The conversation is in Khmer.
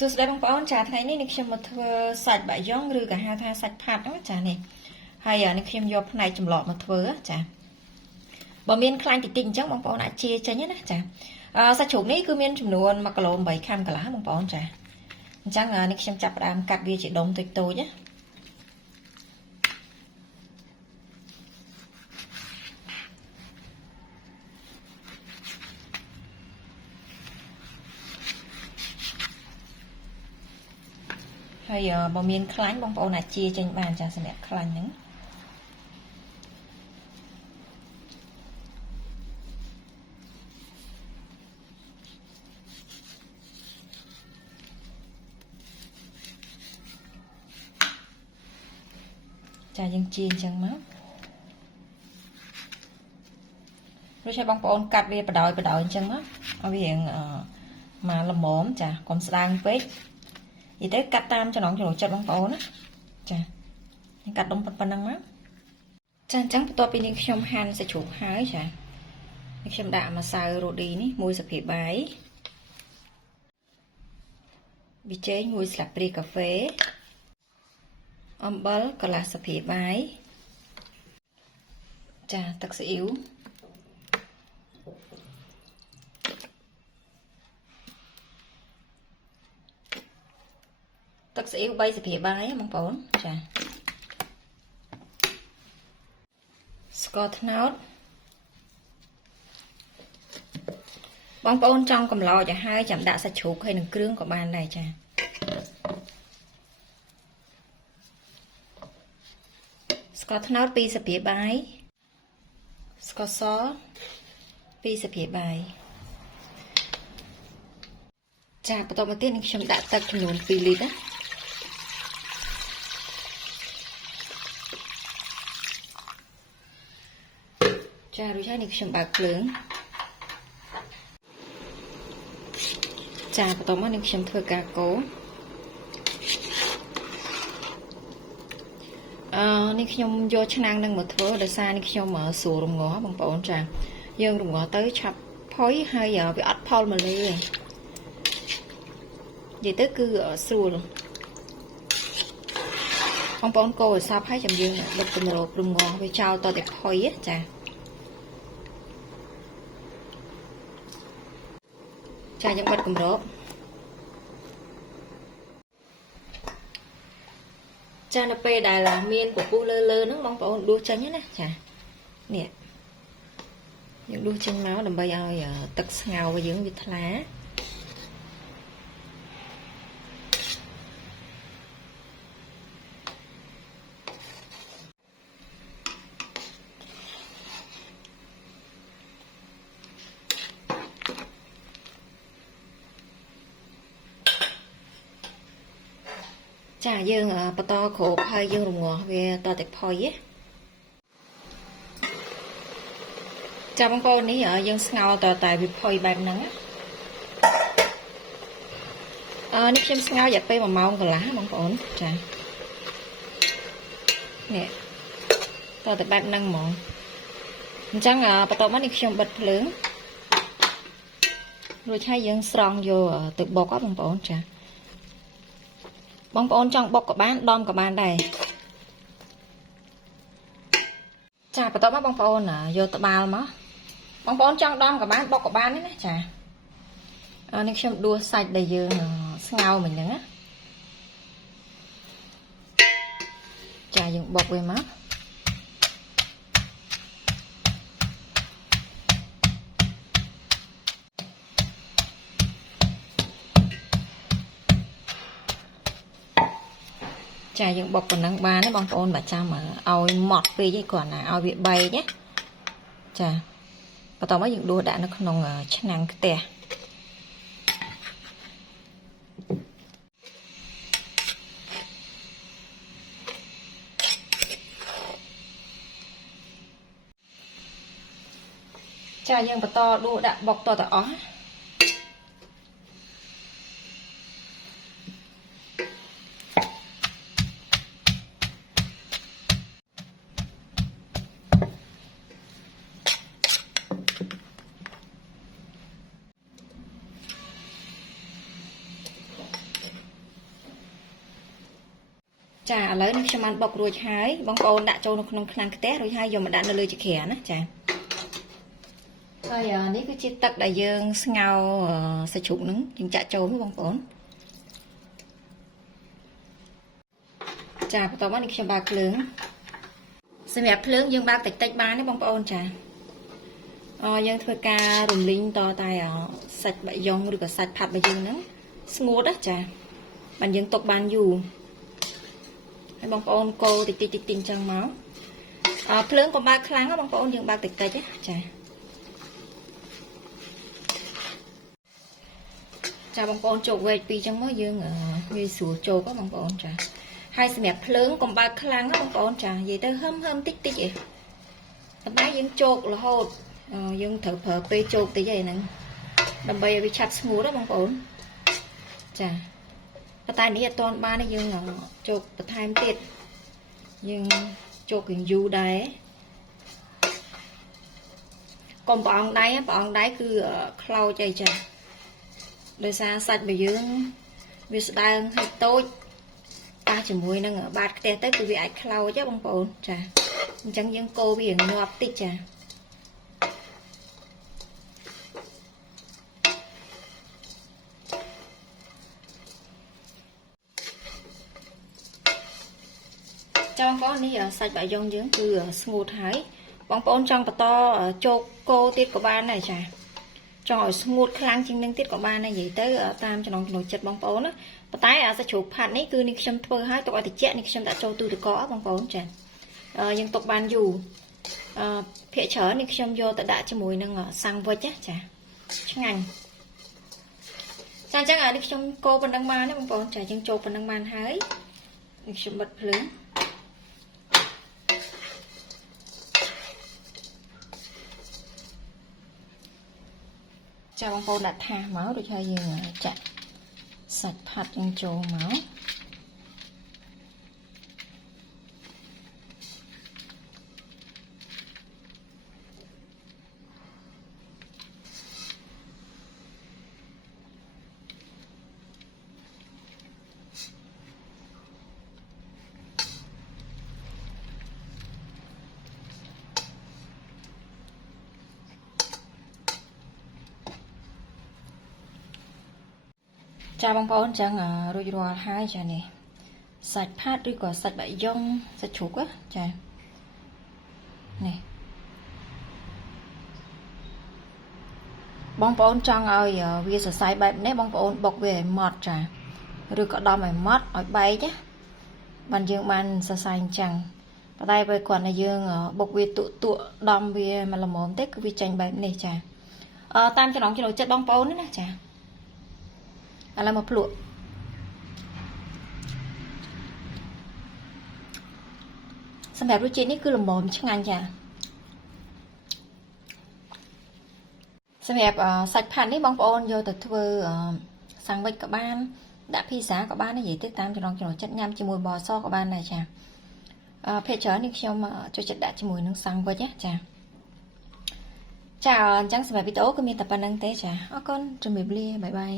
សួស្តីបងប្អូនចាថ្ងៃនេះនេះខ្ញុំមកធ្វើសាច់បាយយ៉ងឬក៏ហៅថាសាច់ផាត់ហ្នឹងចានេះហើយនេះខ្ញុំយកផ្នែកចម្លក់មកធ្វើចាបើមានខ្លាញ់តិចតិចអញ្ចឹងបងប្អូនអាចជាចេញណាចាសាច់ជ្រូកនេះគឺមានចំនួន1គីឡូ8ខាំកន្លះបងប្អូនចាអញ្ចឹងនេះខ្ញុំចាប់ផ្ដើមកាត់វាជាដុំតូចតូចណាហើយបើមានខ្លាញ់បងប្អូនអាចជាចេញបានចាសម្រាប់ខ្លាញ់ហ្នឹងចាយើងជាអញ្ចឹងមករួចឲ្យបងប្អូនកាត់វាបដ ாய் អញ្ចឹងមកឲ្យវារៀងមកល្មមចាកុំស្ដើងពេកនិយាយទៅកាត់តាមចំណងចំណូលចិត្តបងប្អូនណាចាខ្ញុំកាត់ដុំប៉ុណ្ណឹងមកចាអញ្ចឹងបន្ទាប់ពីនេះខ្ញុំហាន់សាច់ជ្រូកហើយចាខ្ញុំដាក់ម្សៅរ៉ូឌីនេះមួយស្លាបព្រាបាយប៊ីចេងមួយស្លាបព្រាកាហ្វេអំបិលកន្លះស្លាបព្រាបាយចាទឹកស៊ីអ៊ីវទឹកស៊ីអ៊ីវ3ស្លាបព្រាបាយបងប្អូនចាស្ករត្នោតបងប្អូនចង់កម្លោចឲ្យហើយចាំដាក់សាច់ជ្រូកហើយនឹងគ្រឿងក៏បានដែរចាស្ករត្នោត2ស្លាបព្រាបាយស្ករស2ស្លាបព្រាបាយចាបន្តមកទៀតនេះខ្ញុំដាក់ទឹកចំនួន2លីត្រណាចារួចហើយនេះខ្ញុំបើកភ្លើងចាបន្តមកនេះខ្ញុំធ្វើការកូរនេះខ្ញុំយកឆ្នាំងនឹងមកធ្វើដោយសារនេះខ្ញុំស្រួលរំងាស់បងប្អូនចាយើងរំងាស់ទៅឆាប់ផុយហើយវាអត់ផលមកលើទេនិយាយទៅគឺស្រួលបងប្អូនកូរឲ្យសព្វហើយចាំយើងដុតគម្របរំងាស់វាចោលតតែផុយចាចាយើងបិទគម្របចានៅពេលដែលមានពពុះលើហ្នឹងបងប្អូនដួសចេញណាចានេះយើងដួសចេញមកដើម្បីឲ្យទឹកស្ងោរយើងវាថ្លាចាយើងបន្តគ្របហើយយើងរងាស់វាតតែផុយចាបងប្អូននេះយើងស្ងោរតតែវាផុយបែបហ្នឹងនេះខ្ញុំស្ងោររយៈពេល1ម៉ោងកន្លះបងប្អូនចានេះតតែបែបហ្នឹងហ្មងអញ្ចឹងបន្ទាប់មកនេះខ្ញុំបិទភ្លើងរួចហើយយើងស្រង់យកទៅបុកបងប្អូនចាបងប្អូនចង់បុកក៏បានដំក៏បានដែរចាបន្ទាប់មកបងប្អូនយកត្បាល់មកបងប្អូនចង់ដំក៏បានបុកក៏បានណាចានេះខ្ញុំដួសសាច់ដែលយើងស្ងោរមិញហ្នឹងណាចាយើងបុកវាមកចាយើងបុកប៉ុណ្ណឹងបានទេបងប្អូនបើចាំឲ្យម៉ត់ពេកឯងគ្រាន់តែឲ្យវាបែកណាចាបន្តមកយើងដួសដាក់នៅក្នុងឆ្នាំងខ្ទះចាយើងបន្តដួសដាក់បុកតទៅអស់ ចាឥឡូវនេះខ្ញុំបានបុករួចហើយបងប្អូនដាក់ចូលនៅក្នុងឆ្នាំងខ្ទះរួចហើយយកមកដាក់នៅលើចក្រានណាចាហើយនេះគឺជាទឹកដែលយើងស្ងោរសាច់ជ្រូកហ្នឹងយើងចាក់ចូលបងប្អូនចាបន្ទាប់មកនេះខ្ញុំបើកភ្លើងសម្រាប់ភ្លើងយើងបើកតិចបានទេបងប្អូនចាយើងធ្វើការរំលីងតតែសាច់បាយយ៉ុងឬក៏សាច់ផាត់របស់យើងហ្នឹងស្ងួតណាចាបានយើងទុកបានយូរហើយបងប្អូនកូរតិចអញ្ចឹងមកភ្លើងកុំបើកខ្លាំងណាបងប្អូនយើងបើកតិចទេចាបងប្អូនជោគវែកពីអញ្ចឹងមកយើងងាយស្រួលជោគណាបងប្អូនចាហើយសម្រាប់ភ្លើងកុំបើកខ្លាំងណាបងប្អូនចានិយាយទៅហឹមតិចឯងប៉ុន្តែយើងជោករហូតយើងត្រូវប្រើពេលជោគតិចឯហ្នឹងដើម្បីឲ្យវាឆាប់ស្ងួតណាបងប្អូនចាប៉ុន្តែនេះអត់ទាន់បានទេយើងជោគបន្ថែមទៀតយើងជោគរៀងយូរដែរកុំប្រអងដៃគឺខ្លោចអីចាដោយសារសាច់របស់យើងវាស្ដើងហើយតូចប៉ះជាមួយនឹងបាតខ្ទះទៅគឺវាអាចខ្លោចបងប្អូនចាអញ្ចឹងយើងកូរវាងាប់តិចចាបងប្អូននេះសាច់បាយយ៉ុងយើងគឺស្ងួតហើយបងប្អូនចង់បន្តជោគកូរទៀតក៏បានដែរចាចង់ឲ្យស្ងួតខ្លាំងជាងនឹងទៀតក៏បានដែរនិយាយទៅតាមចំណង់ចំណូលចិត្តបងប្អូនណាប៉ុន្តែសាច់ជ្រូកផាត់នេះគឺនេះខ្ញុំធ្វើឲ្យទុកឲ្យត្រជាក់នេះខ្ញុំដាក់ចូលទូទឹកកកបងប្អូនចាយើងទុកបានយូរភាគច្រើននេះខ្ញុំយកទៅដាក់ជាមួយនឹងសាំងវិចចាឆ្ងាញ់ចាអញ្ចឹងនេះខ្ញុំកូរប៉ុណ្ណឹងបានណាបងប្អូនចាយើងចូលប៉ុណ្ណឹងបានហើយនេះខ្ញុំបិទភ្លើងចាបងប្អូនដាក់ថាសមកដូចហើយយើងចាក់សាច់ផាត់យើងចូលមកចាបងប្អូនចឹងរួចរាល់ហើយចានេះសាច់ផាត់ឬក៏សាច់បាយយ៉ុងសាច់ជ្រូកចានេះបងប្អូនចង់ឲ្យវាសរសៃបែបនេះបងប្អូនបុកវាឲ្យម៉ត់ចាឬក៏ដំឲ្យម៉ត់ឲ្យបែកណាបានយើងបានសរសៃអញ្ចឹងប៉ុន្តែពេលគ្រាន់តែយើងបុកវាទូដំវាមកល្មមទេគឺវាចេញបែបនេះចាតាមចំណង់ចំណូលចិត្តបងប្អូនណាចាឥឡូវមកភ្លក់សម្រាប់រសជាតិនេះគឺល្មមឆ្ងាញ់ចាសម្រាប់សាច់ផាត់នេះបងប្អូនយកទៅធ្វើសាំងវិចក៏បានដាក់ភីហ្សាក៏បាននិយាយទៅតាមចំណង់ចំណូលចិត្តញ៉ាំជាមួយបបរសក៏បានដែរចាភាគច្រើននេះខ្ញុំចូលចិត្តដាក់ជាមួយនឹងសាំងវិចចាអញ្ចឹងសម្រាប់វីដេអូគឺមានតែប៉ុណ្្នឹងទេចាអរគុណជំរាបលាបាយបាយ